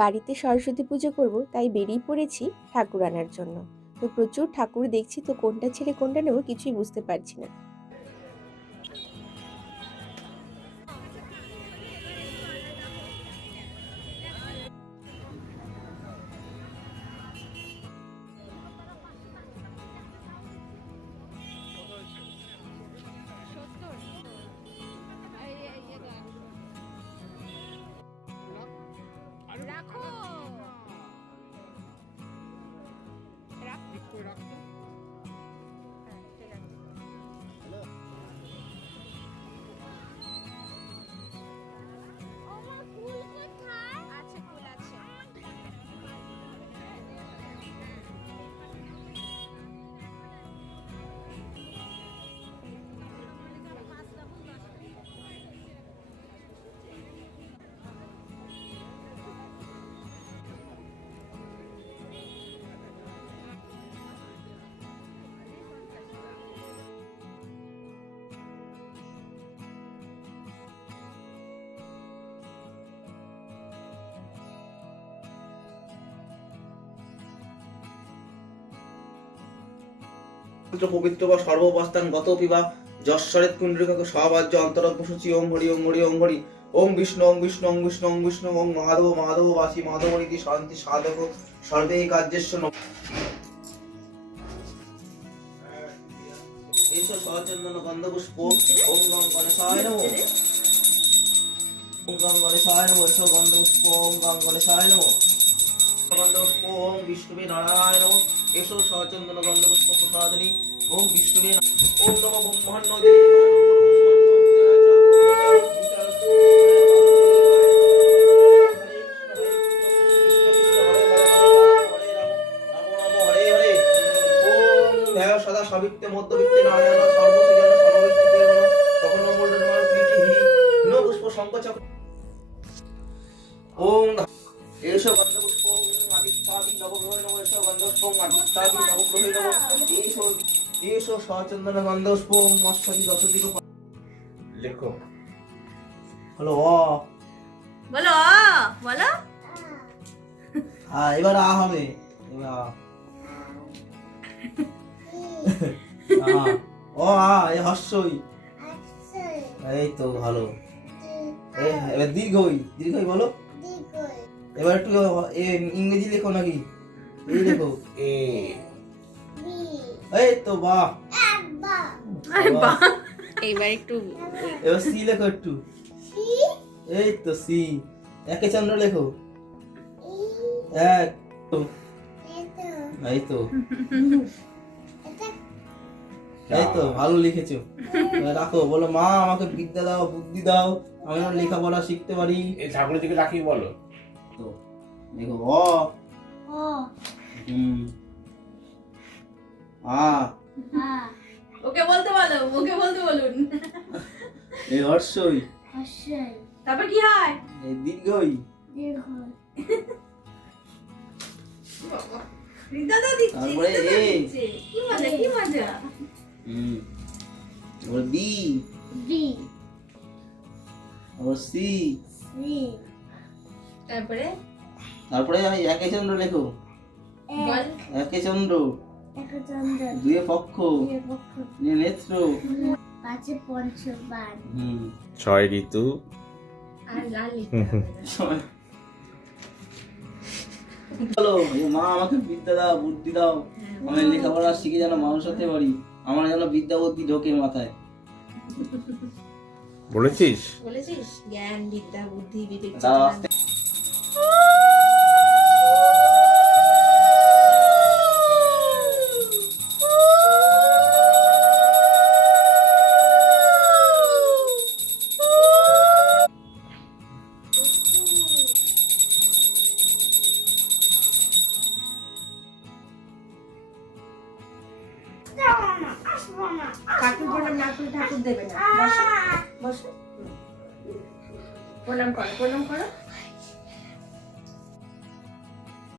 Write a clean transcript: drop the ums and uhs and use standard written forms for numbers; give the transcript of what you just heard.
বাড়িতে সরস্বতী পুজো করব, তাই বেরিয়ে পড়েছি ঠাকুর আনার জন্য। তো প্রচুর ঠাকুর দেখছি, তো কোনটা ছেড়ে কোনটা নেব কিছুই বুঝতে পারছি না। রাখো রাখো পবিত্র বা সর্ববস্থান গত পিবা যশ্বরেত কুণ্ডলিকাকে সবাজ্য অন্তরজ্ঞ সূচি ওম হরি ওম হরি ওম হরি ওম বিষ্ণু ওম বিষ্ণু ওম বিষ্ণু ওম বিষ্ণু ওম মাধব মাধব বাসী মাধব রীতি শান্তি সাধক সর্বে কার্যস্য এসো সচন্দন গন্ধপুষ্প ওম গং গণেশায় নমঃ ওম গং গণেশায় নমঃ এসো গন্ধপুষ্প ওম গং গণেশায় নমঃ গন্ধপুষ্প ওম বিষ্ণুবে নারায়ণ নমঃ এসো সচন্দন গন্ধপুষ্প প্রসাদনী ওম বিষ্ণুবে ওম নমঃ ব্রহ্মণ্য সদা সবিত্তে মধ্যবিত্তে নারায়ণ সর্বসিজন সমবৃষ্টিতে তখন মূল্য কৃতি হিরি ন পুষ্প শঙ্খচক্র ওম এসো গন্ধপুষ্প আদিত্যাদি নবগ্রহে নমঃ এসো গন্ধপুষ্প আদিত্যাদি নবগ্রহে নমঃ এসো এসো সচন্দন গন্ধপুষ্প মৎস্যদি দশদিক লেখো হলো বলো বলো হ্যাঁ এবার আ হবে এবার ও এ হর্ষই এই তো ভালো এবার দীর্ঘই দীর্ঘই বলো এবার একটু ইংরেজি লেখো নাকি এই লেখো এই তো বাহ এইবার একটু এবার সি লেখো একটু এই তো সি একে চন্দ্র লেখো এক তো এই তো এই তো ভালো লিখেছো রাখো বলো মা আমাকে বিদ্যা দাও বুদ্ধি দাও আমি যেন লেখাপড়া শিখতে পারি এই ঠাকুরের দিকে রাখি বলো তো দেখো ওকে বলতে বলো ওকে বলতে বলুন এই হর্ষই তারপর কি হয় এই দীর্ঘই দাদা দিচ্ছে তারপরে এ কি মজা কি মজা তারপরে বি তারপর সি তারপরে তারপরে আমি একে চন্দ্র লেখো বল একে চন্দ্র দুয়ে পক্ষ নিয়ে নেত্র পাঁচে পঞ্চবান ছয় ঋতু আর লাল লিখতে হবে না। বলো মা আমাকে বিদ্যা দাও বুদ্ধি দাও আমি লেখাপড়া শিখে যেন মানুষ হতে পারি আমার যেন বিদ্যা বুদ্ধি ঢোকে মাথায় বলেছিস বলেছিস জ্ঞান বিদ্যা বুদ্ধি বিবেক দাও চেতনা। আস্তে ঠাকুর প্রণাম না করে ঠাকুর দেবে না বসো বসো প্রণাম করো